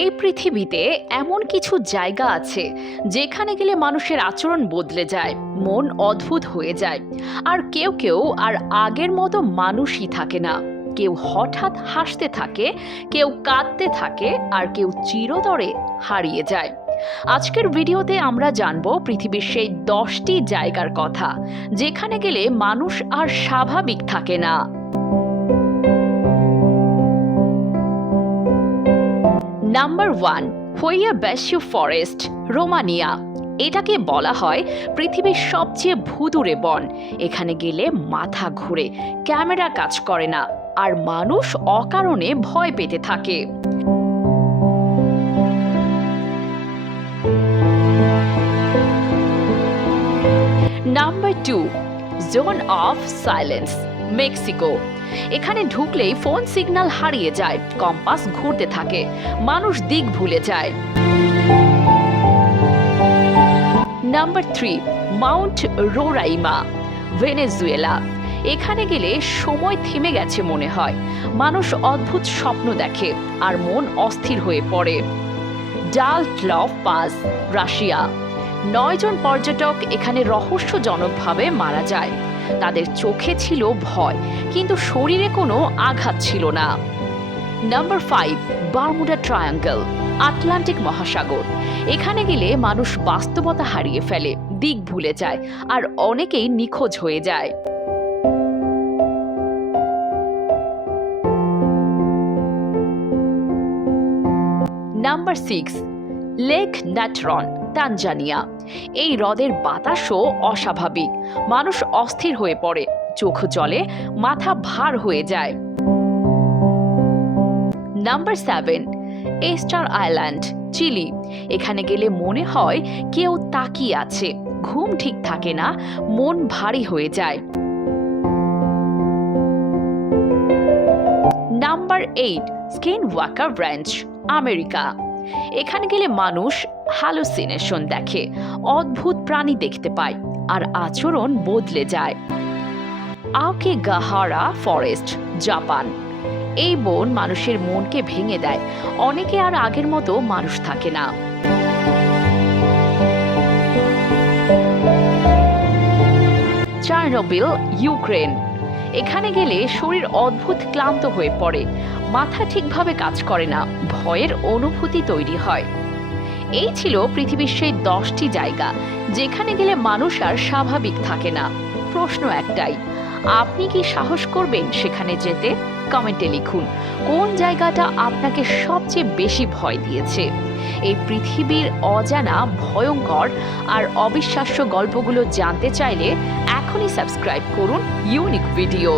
এই পৃথিবীতে এমন কিছু জায়গা আছে যেখানে গেলে মানুষের আচরণ বদলে যায়, মন অদ্ভুত হয়ে যায়। আর কেউ কেউ আর আগের মতো মানুষই থাকে না। কেউ হঠাৎ হাসতে থাকে, কেউ কাঁদতে থাকে, আর কেউ চিরতরে হারিয়ে যায়। আজকের ভিডিওতে আমরা জানব পৃথিবীর সেই 10টি জায়গার কথা যেখানে গেলে মানুষ আর স্বাভাবিক থাকে না। Number 1, Hoia Baciu forest, Romania. এটাকে বলা হয় পৃথিবীর সবচেয়ে ভুতুড়ে বন। এখানে গেলে মাথা ঘুরে, ক্যামেরা কাজ করে না, আর মানুষ অকারণে ভয় পেতে থাকে। Number 2, zone of silence, Mexico. এখানে ঢুকলেই ফোন সিগন্যাল হারিয়ে যায়, কম্পাস ঘুরতে থাকে, মানুষ দিক ভুলে যায়। Number 3, Mount Roraima, Venezuela. এখানে গেলে সময় থেমে গেছে মনে হয়, মানুষ অদ্ভুত স্বপ্ন দেখে আর মন অস্থির হয়ে পড়ে। ডালটলভ পাস, রাশিয়া। 9 জন পর্যটক এখানে রহস্যজনকভাবে মারা যায়। তাদের চোখে ছিল ভয়, কিন্তু শরীরে কোনো আঘাত ছিল না। নাম্বার 5, বারমুডা ট্রায়াঙ্গল, আটলান্টিক মহাসাগর। এখানে গেলে মানুষ বাস্তবতা হারিয়ে ফেলে, দিক ভুলে যায়, আর অনেকেই নিখোঁজ হয়ে যায়। Number 6, lake Natron, Tanzania. এই হ্রদের বাতাসও অস্বাভাবিক, মানুষ অস্থির হয়ে পড়ে, চোখ জলে, মাথা ভার হয়ে যায়। Number 7, Easter Island, Chile. এখানে গেলে মনে হয় কেউ তাকিয়ে আছে, ঘুম ঠিক থাকে না, মন ভারী হয়ে যায়। Number 8, Skinwalker Ranch, America. এখানে গেলে মানুষ হ্যালুসিনেশন দেখে, অদ্ভুত প্রাণী দেখতে পায়, আর আচরণ বদলে যায়। Aokigahara forest, Japan. এই বন মানুষের মনকে ভেঙে দেয়, অনেকে আর আগের মতো মানুষ থাকে না। চার্নোবিল, ইউক্রেন। এখানে গেলে শরীর অদ্ভুত ক্লান্ত হয়ে পড়ে, মাথা ঠিকভাবে কাজ করে না, ভয়ের অনুভূতি তৈরি হয়। এই ছিল পৃথিবীর সেই 10টি জায়গা যেখানে গেলে মানুষ আর স্বাভাবিক থাকে না। প্রশ্ন একটাই, আপনি কি সাহস করবেন সেখানে যেতে? কমেন্টে লিখুন কোন জায়গাটা আপনাকে সবচেয়ে বেশি ভয় দিয়েছে। এই পৃথিবীর অজানা, ভয়ঙ্কর আর অবিশ্বাস্য গল্পগুলো জানতে চাইলে এখনই সাবস্ক্রাইব করুন ইউনিক ভিডিও।